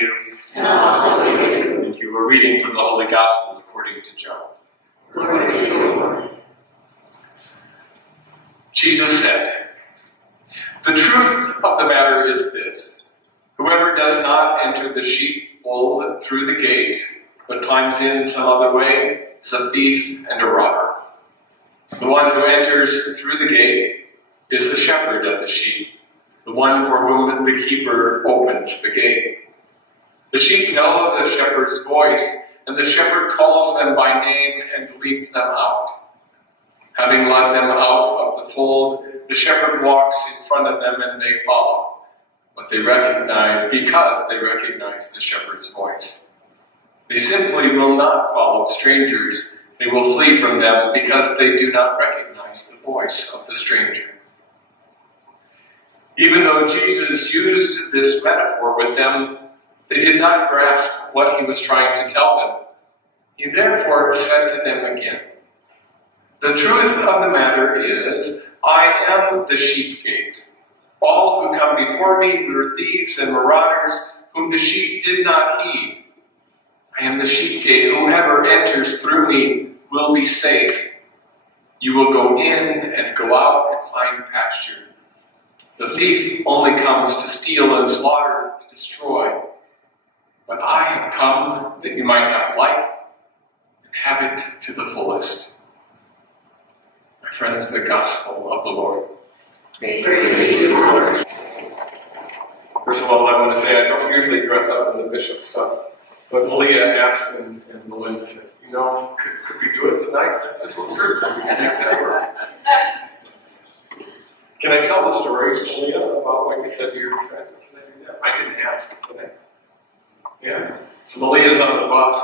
with you. And also with you. Thank you. We're reading from the Holy Gospel according to John. Glory to you, Lord. Jesus said, "The truth of the matter is this: whoever does not enter the sheepfold through the gate, but climbs in some other way, is a thief and a robber. The one who enters through the gate is the shepherd of the sheep, the one for whom the keeper opens the gate. The sheep know the shepherd's voice, and the shepherd calls them by name and leads them out. Having led them out of the fold, the shepherd walks in front of them and they follow, because they recognize the shepherd's voice. They simply will not follow strangers. They will flee from them because they do not recognize the voice of the stranger." Even though Jesus used this metaphor with them, they did not grasp what he was trying to tell them. He therefore said to them again, "The truth of the matter is, I am the sheep gate. All who come before me were thieves and marauders, whom the sheep did not heed. I am the sheep gate. Whoever enters through me will be safe. You will go in and go out and find pasture. The thief only comes to steal and slaughter and destroy. But I have come that you might have life and have it to the fullest." My friends, the gospel of the Lord. Praise to you, Lord. First of all, I want to say I don't usually dress up in the bishop's stuff, but Malia asked and Melinda said, could we do it tonight? I said, well, certainly, we can make that work. Can I tell the story, Malia, about what you said to your friend? Can I do that? I didn't ask, did I? Yeah. So Malia's on the bus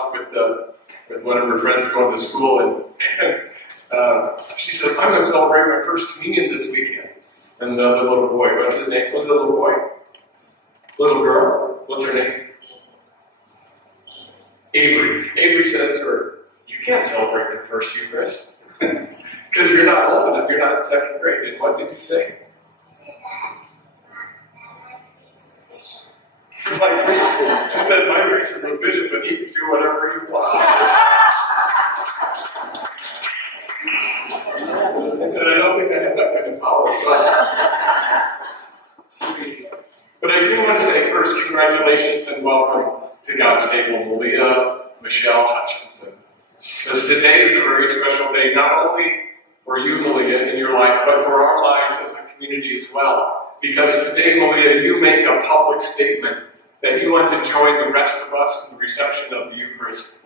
with one of her friends going to school, and she says, "I'm going to celebrate my first communion this weekend." And the little boy, what's his name? What's the little boy? Little girl? What's her name? Avery. Avery says to her, "You can't celebrate the first Eucharist because you're not old enough. You're not in second grade." And what did you say? My preschool. She said, "My priest is a bishop, but he can do whatever he wants." I said, "I don't think I have that kind of power." But I do want to say first, congratulations and welcome to God's table, Malia Michelle Hutchinson. Because today is a very special day, not only for you, Malia, in your life, but for our lives as a community as well. Because today, Malia, you make a public statement that you want to join the rest of us in the reception of the Eucharist.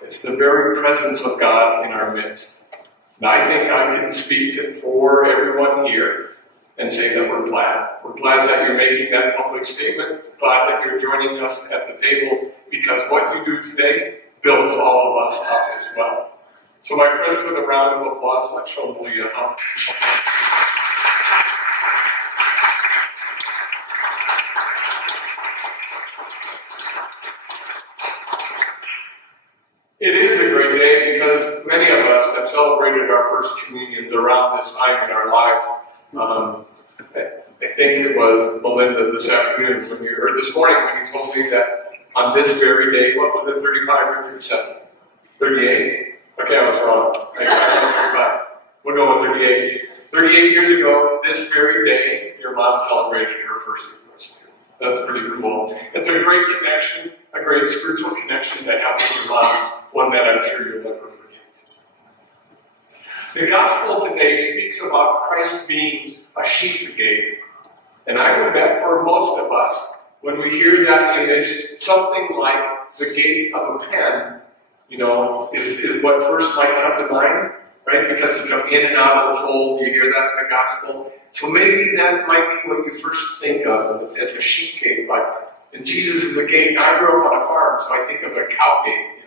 It's the very presence of God in our midst. And I think I can speak for everyone here and say that we're glad. We're glad that you're making that public statement, glad that you're joining us at the table, because what you do today builds all of us up as well. So my friends, with a round of applause, let's show Malia up. It is a great day because many of us have celebrated our first communions around this time in our lives. I think it was Melinda this afternoon or this morning when you told me that on this very day, what was it, 35 or 37? 38? Okay, I was wrong. I got 35. We'll go with 38. 38 years ago, this very day, your mom celebrated her first Eucharist. That's pretty cool. It's a great connection, a great spiritual connection to have with your mom, one that I'm sure you'll never forget. The gospel today speaks about Christ being a sheep gate. And I would bet for most of us, when we hear that image, something like the gate of a pen, is what first might come to mind, right? Because you come in and out of the fold, you hear that in the gospel. So maybe that might be what you first think of as a sheep gate. And Jesus is a gate. I grew up on a farm, so I think of a cow gate,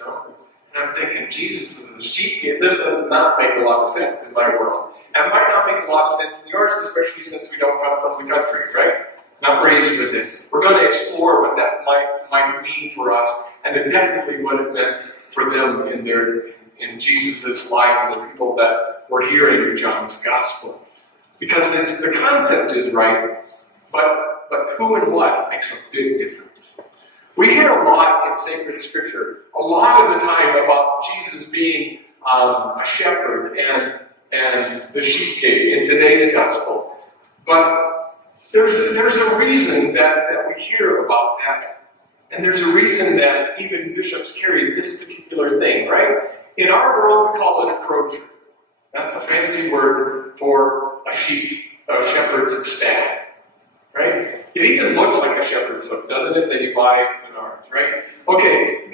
And I'm thinking, Jesus is a sheep gate. This does not make a lot of sense in my world. And it might not make a lot of sense in yours, especially since we don't come from the country, right? Not raised with this. We're going to explore what that might mean for us, and it definitely what it meant for them in Jesus' life and the people that were hearing John's gospel. Because the concept is right, but who and what makes a big difference. We hear a lot in sacred scripture, a lot of the time about Jesus being a shepherd and the sheepgate in today's gospel. But there's a reason that we hear about that. And there's a reason that even bishops carry this particular thing, right? In our world, we call it a crozier. That's a fancy word for a shepherd's staff, right? It even looks like a shepherd's hook, doesn't it, that you buy at Menards, right? Okay,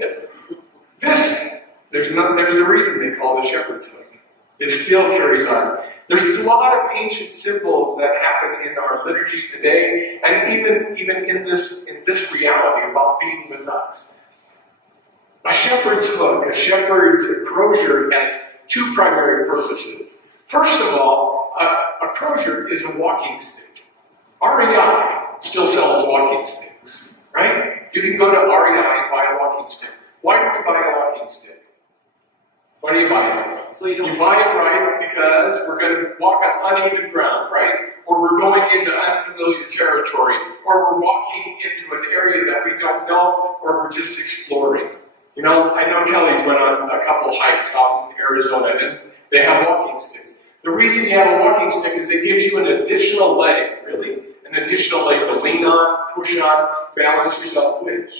there's a reason they call it a shepherd's hook. It still carries on. There's a lot of ancient symbols that happen in our liturgies today, and even in this reality about being with us. A shepherd's hook, a shepherd's crozier has two primary purposes. First of all, a crozier is a walking stick. REI still sells walking sticks, right? You can go to REI and buy a walking stick. Why do we buy a walking stick? Why do you buy it? So you don't buy it, right, because we're going to walk on uneven ground, right? Or we're going into unfamiliar territory, or we're walking into an area that we don't know, or we're just exploring. You know, I know Kelly's went on a couple hikes out in Arizona, and they have walking sticks. The reason you have a walking stick is it gives you an additional leg, really, an additional leg to lean on, push on, balance yourself with,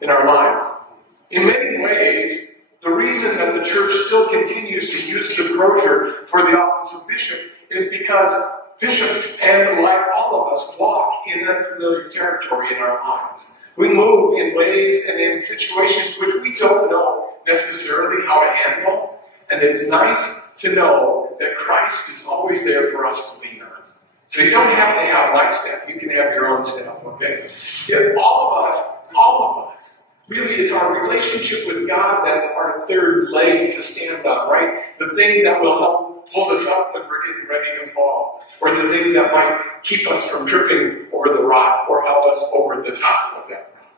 in our lives. In many ways, the reason that the church still continues to use the crozier for the office of bishop is because bishops, and like all of us, walk in unfamiliar territory in our lives. We move in ways and in situations which we don't know necessarily how to handle, and it's nice to know that Christ is always there for us to lean on. So you don't have to have my staff, you can have your own staff, okay? Yeah, all of us. Really, it's our relationship with God that's our third leg to stand on, right? The thing that will help pull us up when we're getting ready to fall, or the thing that might keep us from tripping over the rock or help us over the top of that rock.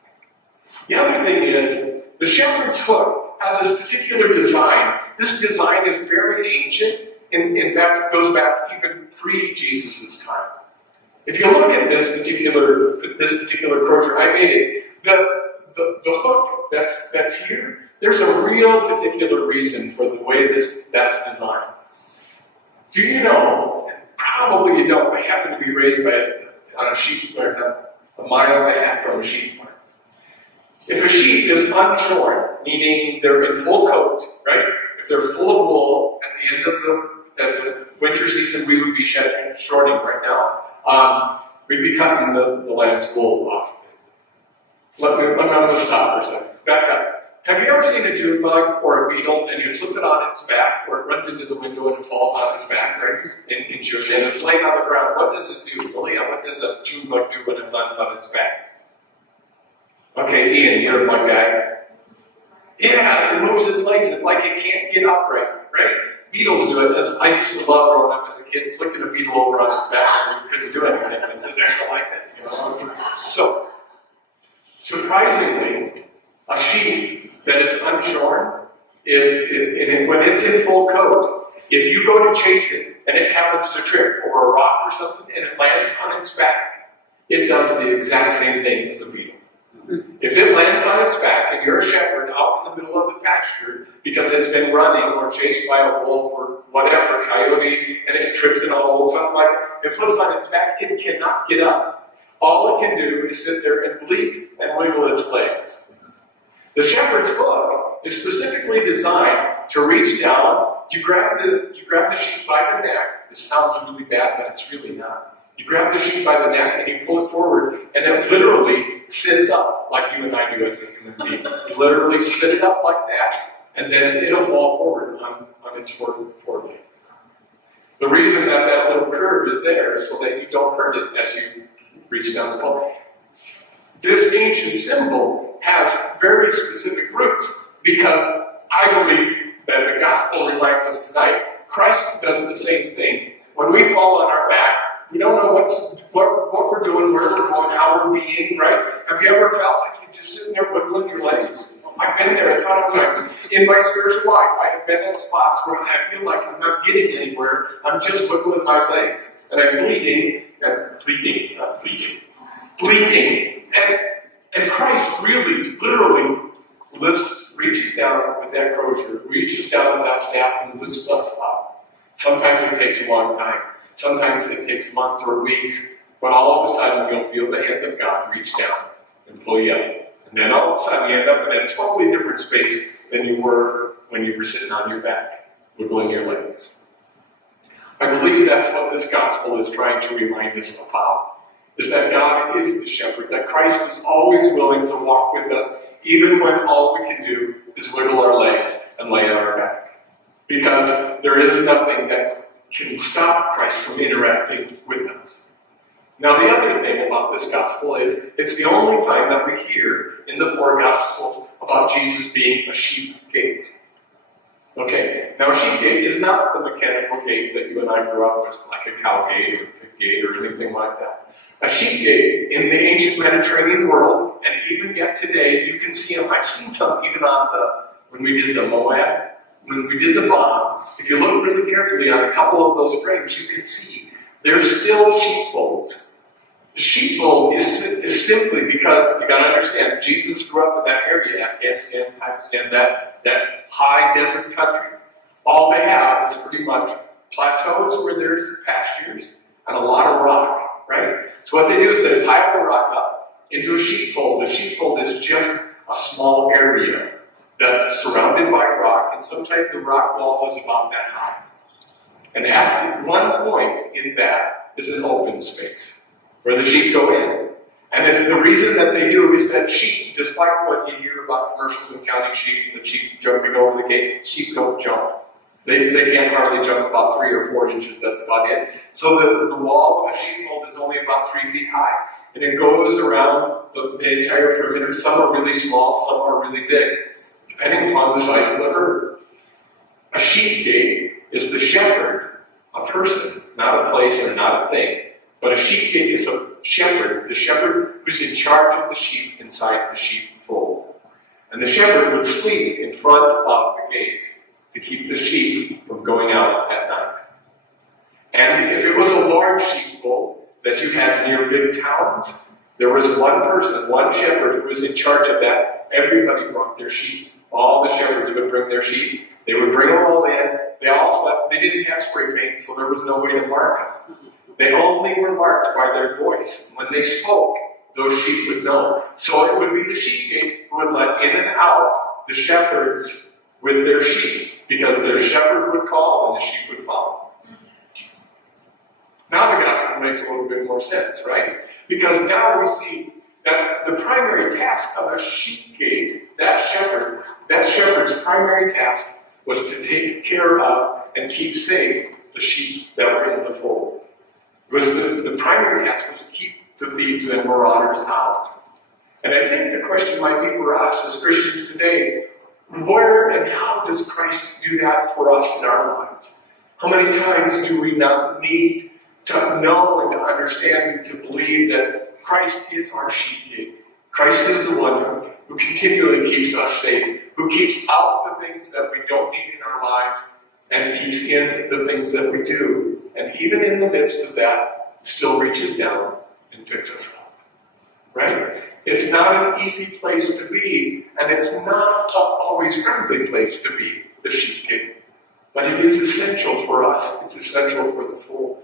The other thing is, the shepherd's hook has this particular design. This design is very ancient. In fact, it goes back even pre-Jesus' time. If you look at this particular crozier, I made it. The hook that's here, there's a real particular reason for the way that's designed. Do you know, probably you don't, I happen to be raised on a sheep, or a mile and a half from a sheep farm. If a sheep is unshorn, meaning they're in full coat, right? If they're full of wool at the end of the winter season, we would be shorting right now. We'd be cutting the lamb's wool off. I'm going to stop for a second. Back up. Have you ever seen a June bug or a beetle and you flip it on its back, or it runs into the window and it falls on its back, right? In June, and it's laying on the ground. What does it do? Lilia, what does a June bug do when it lands on its back? Okay, Ian, you're a bug guy. Yeah, it moves its legs. It's like it can't get upright, right? Beetles do it. I used to love growing up as a kid, flicking a beetle over on its back and you couldn't do anything. And sit there like that, you know? So, surprisingly, a sheep that is unshorn, when it's in full coat, if you go to chase it and it happens to trip over a rock or something and it lands on its back, it does the exact same thing as a beetle. If it lands on its back and you're a shepherd out in the middle of the pasture because it's been running or chased by a wolf or whatever, coyote, and it trips in a hole, something like that, it flips on its back, it cannot get up. All it can do is sit there and bleat and wiggle its legs. The shepherd's hook is specifically designed to reach down. You grab the sheep by the neck. This sounds really bad, but it's really not. You grab the sheep by the neck and you pull it forward, and it literally sits up like you and I do as a human being. You literally sit it up like that, and then it'll fall forward on its foreleg. The reason that little curve is there is so that you don't hurt it as you reach down the pole. This ancient symbol has very specific roots because I believe that the gospel reminds us tonight, Christ does the same thing. When we fall on our back, we don't know what we're doing, where we're going, how we're being, right? Have you ever felt like you're just sitting there wiggling your legs? I've been there a ton of times. In my spiritual life, I have been at spots where I feel like I'm not getting anywhere. I'm just wiggling my legs. And I'm bleeding. And Christ really, literally, reaches down with that crozier, reaches down with that staff and lifts us up. Sometimes it takes a long time. Sometimes it takes months or weeks. But all of a sudden, you'll feel the hand of God reach down and pull you up. And then all of a sudden, you end up in a totally different space than you were when you were sitting on your back, wiggling your legs. I believe that's what this gospel is trying to remind us about, is that God is the shepherd, that Christ is always willing to walk with us, even when all we can do is wiggle our legs and lay on our back. Because there is nothing that can stop Christ from interacting with us. Now, the other thing about this gospel is it's the only time that we hear in the four gospels about Jesus being a sheep gate. Okay, now a sheep gate is not the mechanical gate that you and I grew up with, like a cow gate or a pig gate or anything like that. A sheep gate in the ancient Mediterranean world, and even yet today, you can see them. I've seen some even on when we did the Moab, when we did the Bond. If you look really carefully on a couple of those frames, you can see there's still sheepfolds. The sheepfold is simply because, you got to understand, Jesus grew up in that area, Afghanistan, Pakistan, that high desert country. All they have is pretty much plateaus where there's pastures and a lot of rock, right? So what they do is they pile the rock up into a sheepfold. The sheepfold is just a small area that's surrounded by rock, and sometimes the rock wall is about that high. And at one point in that is an open space where the sheep go in. And then the reason that they do is that sheep, despite what you hear about commercials and counting sheep, and the sheep jumping over the gate, sheep don't jump. They can't hardly jump about 3 or 4 inches, that's about it. So the wall of a sheepfold is only about 3 feet high, and it goes around the entire perimeter. Some are really small, some are really big, depending upon the size of the herd. A sheep gate is the shepherd, a person, not a place or not a thing. But a sheep gate is a shepherd, the shepherd who's in charge of the sheep inside the sheepfold. And the shepherd would sleep in front of the gate to keep the sheep from going out at night. And if it was a large sheepfold that you had near big towns, there was one person, one shepherd who was in charge of that. Everybody brought their sheep. All the shepherds would bring their sheep. They would bring them all in. They all slept. They didn't have spray paint, so there was no way to mark them. They only were marked by their voice. When they spoke, those sheep would know. So it would be the sheep gate who would let in and out the shepherds with their sheep, because their shepherd would call and the sheep would follow. Now the gospel makes a little bit more sense, right? Because now we see that the primary task of a sheep gate, that shepherd's primary task was to take care of and keep safe the sheep that were in the fold. The primary task was to keep the thieves and marauders out. And I think the question might be for us as Christians today, where and how does Christ do that for us in our lives? How many times do we not need to know and to understand and to believe that Christ is our sheep gate? Christ is the one who continually keeps us safe, who keeps out the things that we don't need in our lives and keeps in the things that we do. And even in the midst of that, still reaches down and picks us up. Right? It's not an easy place to be, and it's not always a friendly place to be, the sheep gate. But it is essential for us. It's essential for the fold.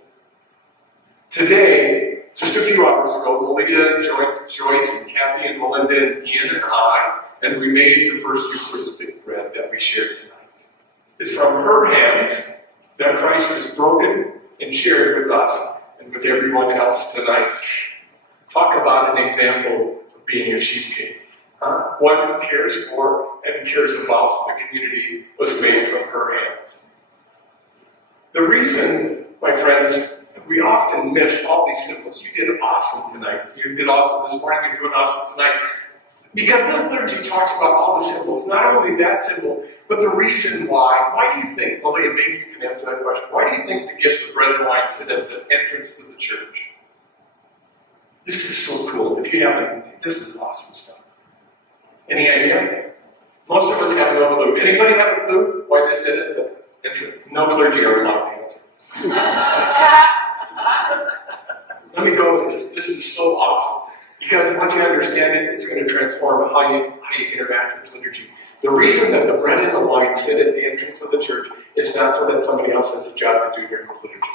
Today, just a few hours ago, Malia joined Joyce and Kathy and Melinda and Ian and I, and we made the first Eucharistic bread that we shared tonight. It's from her hands that Christ has broken and shared with us and with everyone else tonight. Talk about an example of being a sheep gate. One who cares for and cares about the community was made from her hands. The reason, my friends, we often miss all these symbols. You did awesome tonight. You did awesome this morning. You're doing awesome tonight. Because this liturgy talks about all the symbols. Not only that symbol, but the reason why. Why do you think, Malia, maybe you can answer that question. Why do you think the gifts of bread and wine sit at the entrance to the church? This is so cool. If you haven't, this is awesome stuff. Any idea? Most of us have no clue. Anybody have a clue why they sit at the entrance? No clergy are allowed to answer. Let me go with this. This is so awesome. Because once you understand it, it's going to transform how you interact with liturgy. The reason that the bread and the wine sit at the entrance of the church is not so that somebody else has a job to do during the liturgy.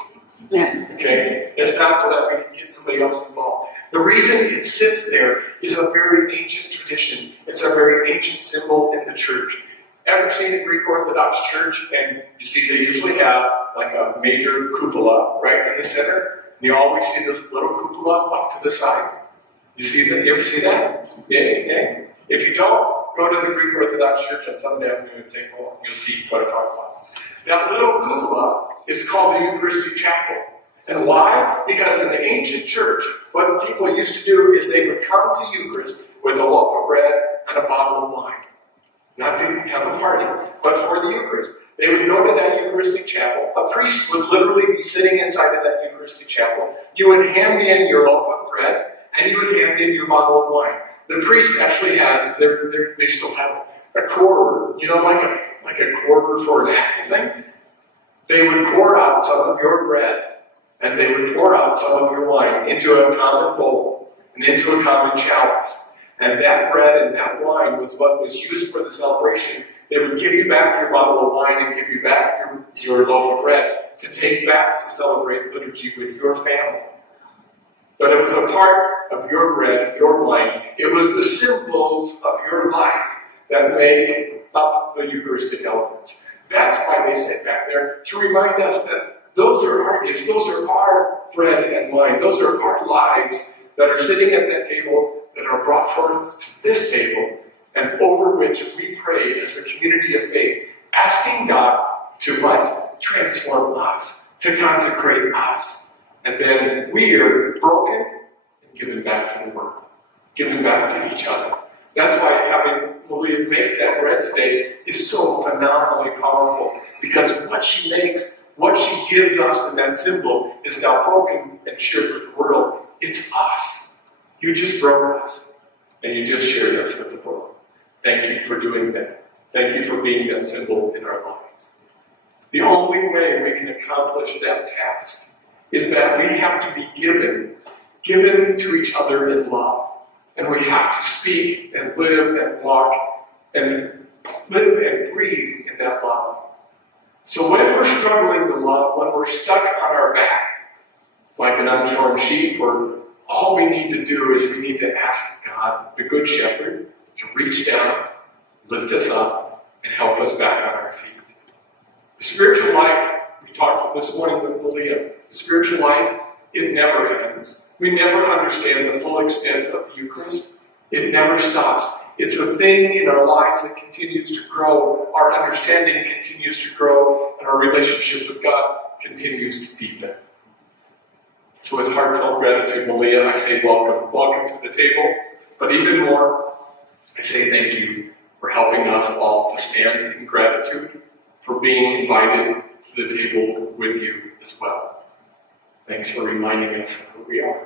Yeah. Okay? It's not so that we can get somebody else involved. The reason it sits there is a very ancient tradition. It's a very ancient symbol in the church. Ever seen a Greek Orthodox church? And you see they usually have like a major cupola right in the center. And you always see this little cupola off to the side. You see that? You ever see that? Yeah. If you don't, go to the Greek Orthodox Church on Sunday Avenue in St. Paul. You'll see what I'm talking about. That little cupola is called the Eucharistic Chapel. And why? Because in the ancient church, what people used to do is they would come to Eucharist with a loaf of bread and a bottle of wine. Not to have a party, but for the Eucharist. They would go to that Eucharistic chapel. A priest would literally be sitting inside of that Eucharistic chapel. You would hand in your loaf of bread, and you would hand in your bottle of wine. The priest actually has, they still have a quarter, like a quarter for an apple thing. They would pour out some of your bread, and they would pour out some of your wine into a common bowl and into a common chalice. And that bread and that wine was what was used for the celebration. They would give you back your bottle of wine and give you back your loaf of bread to take back to celebrate liturgy with your family. But it was a part of your bread, your wine. It was the symbols of your life that make up the Eucharistic elements. That's why they sit back there, to remind us that those are our gifts, those are our bread and wine, those are our lives that are sitting at that table, that are brought forth to this table, and over which we pray as a community of faith, asking God to what? Transform us, to consecrate us. And then we are broken and given back to the world, given back to each other. That's why having Malia make that bread today is so phenomenally powerful, because what she makes, what she gives us in that symbol is now broken and shared with the world. It's us. You just broke us, and you just shared us with the world. Thank you for doing that. Thank you for being that symbol in our lives. The only way we can accomplish that task is that we have to be given to each other in love. And we have to speak and live and walk and live and breathe in that love. So when we're struggling to love, when we're stuck on our back, like an unshorn sheep, or all we need to do is we need to ask God, the Good Shepherd, to reach down, lift us up, and help us back on our feet. The spiritual life, we talked this morning with Malia, the spiritual life, it never ends. We never understand the full extent of the Eucharist. It never stops. It's a thing in our lives that continues to grow. Our understanding continues to grow, and our relationship with God continues to deepen. So with heartfelt gratitude, Malia, I say welcome. Welcome to the table. But even more, I say thank you for helping us all to stand in gratitude, for being invited to the table with you as well. Thanks for reminding us of who we are.